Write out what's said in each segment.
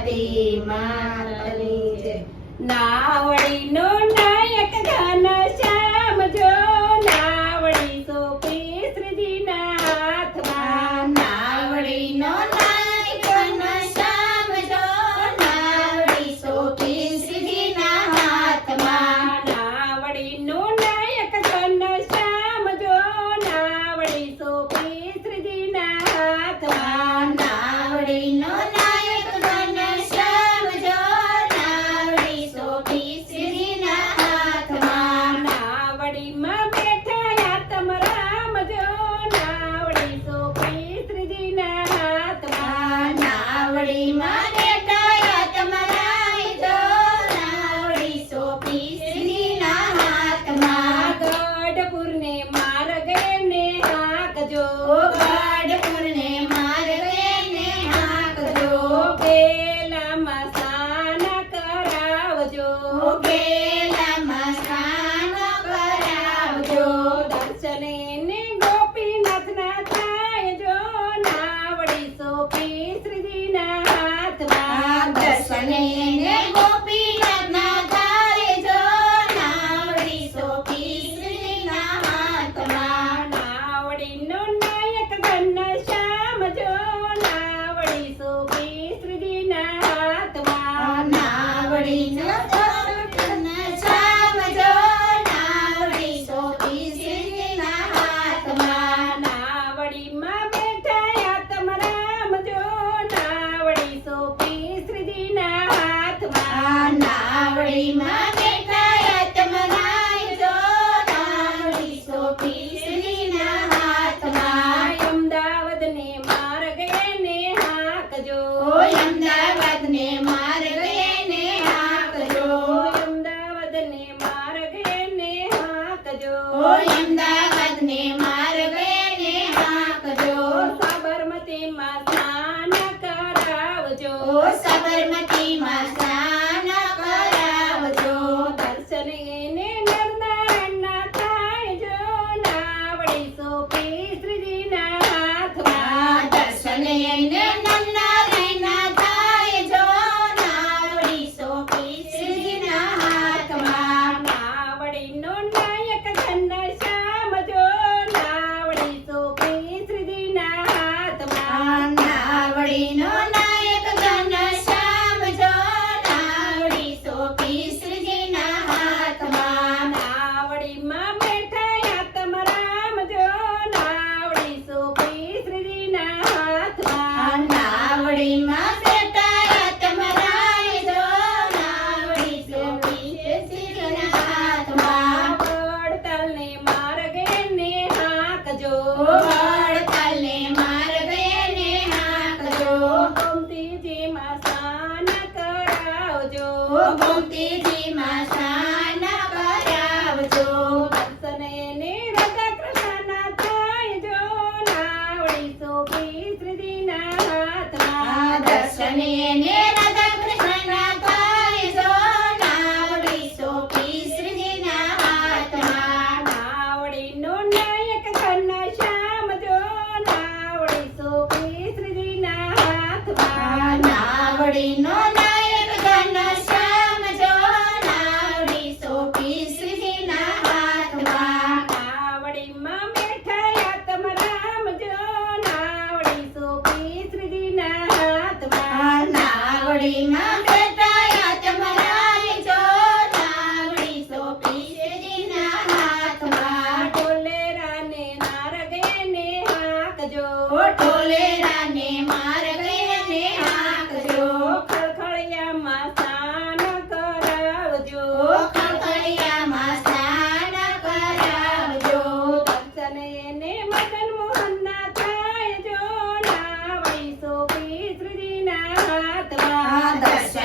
પાર્વતી માતની જય. નાવડીનો નાયક ઘનશ્યામ જો નાવડી સોંપી શ્રીજીના હાથમાં. નાવડીનો નાયક ઘનશ્યામ જો નાવડી સોંપી શ્રીજીના હાથમાં. નાવડીનો નાયક ઘનશ્યામ જો નાવડી સોંપી શ્રીજીના હાથમાં. નાવડીનો નાયક ઘનશ્યામ જો નાવડી સોંપી શ્રીજીના હાથમાં. નાવડીમાં બેઠા આત્મ રામ જો નાવડી સોંપી શ્રીજીના હાથમાં. નાવડીમાં બેઠા તમારા જો નાવડી સોંપી શ્રીજીના હાથમાં. ગઢપુરને માર્ગે ને હાંકજો ગઢપુરને માર્ગે ને હાંકજો. પેલામાં સ્નાન કરાવજો પેલામાં સ્નાન કરાવજો. દર્શને ને ગોપીનાથના થાય જો નાવડી સોંપી શ્રીજીના હાથમાં. દર્શને ને ગોપીનાથના થાય જો નાવડી સોંપી શ્રીજીના હાથમાં. નાવડીનો નાયક ઘનશ્યામ જો નાવડી સોંપી શ્રીજીના હાથમાં. નાવડીનો ઘનશ્યામ જો નાવડી સોંપી શ્રીજીના હાથમાં. નાવડીમાં બેઠા આત્મ રામ જો નાવડી સોંપી શ્રીજીના હાથમાં. નાવડીમાં બેઠા તમારા જો નાવડી સોંપી શ્રીજીના હાથમાં. અમદાવાદને માર્ગે ને હાંકજો અમદાવાદને માર્ગે ને હાંકજો. અમદાવાદને માર્ગે ને હાંકજો. અમદાવાદને માર્ગે ને હાંકજો. સાબરમતીમાં સ્નાન કરાવજો સાબરમતીમાં સ્નાન કરાવજો. દર્શને ને નરનારાયણના થાય જો નાવડી સોંપી શ્રીજીના હાથમાં. દર્શને ને નરનારાયણના થાય જો નાવડી સોંપી શ્રીજીના હાથમાં. નાવડીનો નાયક ઘનશ્યામ જો નાવડી સોંપી શ્રીજીના હાથમાં. નાવડીનો નાયક ઘનશ્યામ જો નાવડી સોંપી શ્રીજીના હાથમાં. નાવડીમાં બેઠા આત્મ રામ જો નાવડી સોંપી શ્રીજીના હાથમાં. નાવડીમાં બેઠા તમારા જો નાવડી સોંપી શ્રીજીના હાથમાં. વડતાલને માર્ગે ને હાંકજો વડતાલને માર્ગે ને હાંકજો. ગોમતીજીમાં સ્નાન કરાવજો ગોમતીજીમાં સ્નાન કરાવજો. દર્શને ને રાધા કૃષ્ણના થાય જો નાવડી સોંપી શ્રીજીના હાથમાં. દર્શને ને રાધા કૃષ્ણના થાય જો નાવડી સોંપી શ્રીજીના હાથમાં. નાવડીનો નાયક ઘનશ્યામ જો નાવડી સોંપી શ્રીજીના હાથમાં. નાવડીનો નાયક ઘનશ્યામ જો નાવડી સોંપી શ્રીજીના હાથમાં. નાવડીમાં બેઠા આત્મ રામ જો નાવડી સોંપી શ્રીજીના હાથમાં. નાવડીમાં બેઠા તમારા જો નાવડી સોંપી શ્રીજીના હાથમાં. ઢોલેરાને માર્ગે ને હાંકજો ઢોલેરાને માર્ગે ને હાંકજો. ખળખળિયામાં સ્નાન કરાવજો ખળખળિયામાં સ્નાન કરાવજો. દર્શને ને મદન મોહનના થાય જો નાવડી સોંપી શ્રીજીના હાથમાં. દર્શને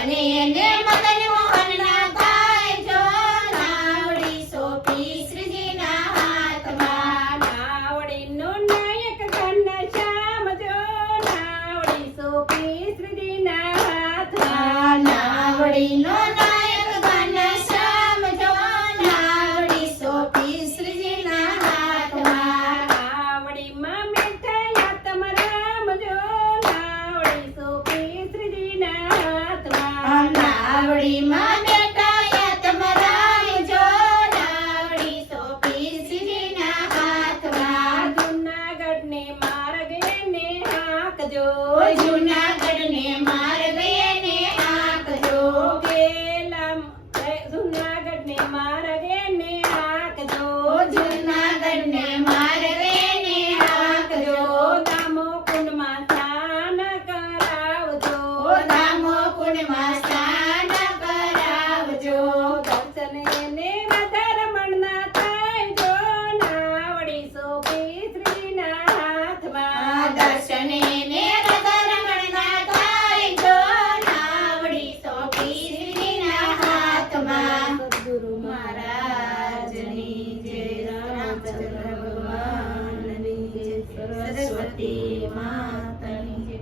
સરસ્વતી માતની